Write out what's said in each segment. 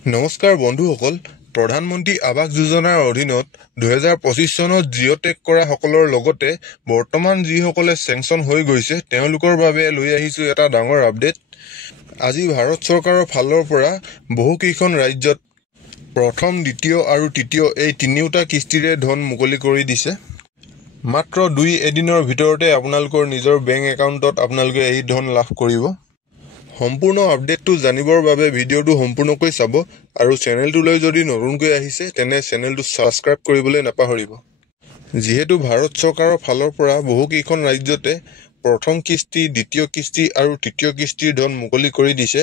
নমস্কাৰ বন্ধুসকল, প্ৰধানমন্ত্ৰী আৱাস যোজনাৰ অধীনত 2025 চনত জিঅ' টেগ কৰা সকলৰ লগতে বৰ্তমান যিসকলে চেংচন হৈ গৈছে তেওঁলোকৰ বাবে লৈ আহিছোঁ এটা ডাঙৰ আপডেট। আজি ভাৰত চৰকাৰৰ ফালৰ পৰা বহুকেইখন ৰাজ্যত প্ৰথম, দ্বিতীয় আৰু তৃতীয় এই তিনিওটা কিস্তিৰে ধন মুকলি কৰি দিছে। মাত্ৰ 2 এদিনৰ ভিতৰতে আপোনালোকৰ নিজৰ বেংক একাউণ্টত আপোনালোকে এই ধন লাভ কৰিব। সম্পূৰ্ণ আপডেটটো জানিবৰ বাবে ভিডিঅ'টো সম্পূৰ্ণকৈ চাব আৰু চেনেলটোলৈ যদি নতুনকৈ আহিছে তেনে চেনেলটো ছাবস্ক্ৰাইব কৰিবলৈ নাপাহৰিব। যিহেতু ভাৰত চৰকাৰৰ ফালৰ পৰা বহুকেইখন ৰাজ্যতে প্ৰথম কিস্তি, দ্বিতীয় কিস্তি আৰু তৃতীয় কিস্তিৰ ধন মুকলি কৰি দিছে,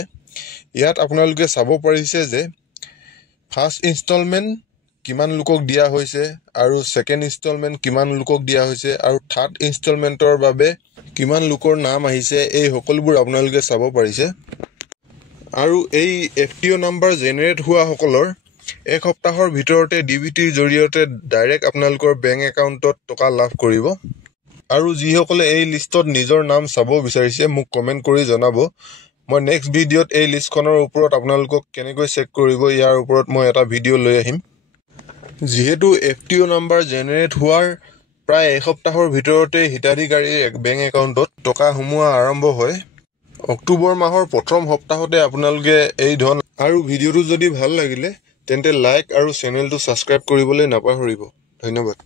ইয়াত আপোনালোকে চাব পাৰিছে যে ফাৰ্ষ্ট ইনষ্টলমেণ্ট কিমান লোকক দিয়া হৈছে আৰু ছেকেণ্ড ইনষ্টলমেণ্ট কিমান লোকক দিয়া হৈছে আৰু থাৰ্ড ইনষ্টলমেণ্টৰ বাবে কিমান লোকৰ নাম আহিছে, এই সকলোবোৰ আপোনালোকে চাব পাৰিছে। আৰু এই FTO নাম্বাৰ জেনেৰেট হোৱা সকলৰ এক সপ্তাহৰ ভিতৰতে DBTৰ জৰিয়তে ডাইৰেক্ট আপোনালোকৰ বেংক একাউণ্টত টকা লাভ কৰিব। আৰু যিসকলে এই লিষ্টত নিজৰ নাম চাব বিচাৰিছে মোক কমেণ্ট কৰি জনাব। মই নেক্সট ভিডিঅ'ত এই লিষ্টখনৰ ওপৰত আপোনালোকক কেনেকৈ চেক কৰিব ইয়াৰ ওপৰত মই এটা ভিডিঅ' লৈ আহিম। যিহেতু FTO নাম্বাৰ জেনেৰেট হোৱাৰ প্ৰায় এসপ্তাহৰ ভিতৰতে হিতাধিকাৰীৰ বেংক একাউণ্টত টকা সোমোৱা আৰম্ভ হয়। অক্টোবৰ মাহৰ প্ৰথম সপ্তাহতে আপোনালোকে এই ধন। আৰু ভিডিঅ'টো যদি ভাল লাগিলে তেন্তে লাইক আৰু চেনেলটো ছাবস্ক্ৰাইব কৰিবলৈ নাপাহৰিব। ধন্যবাদ।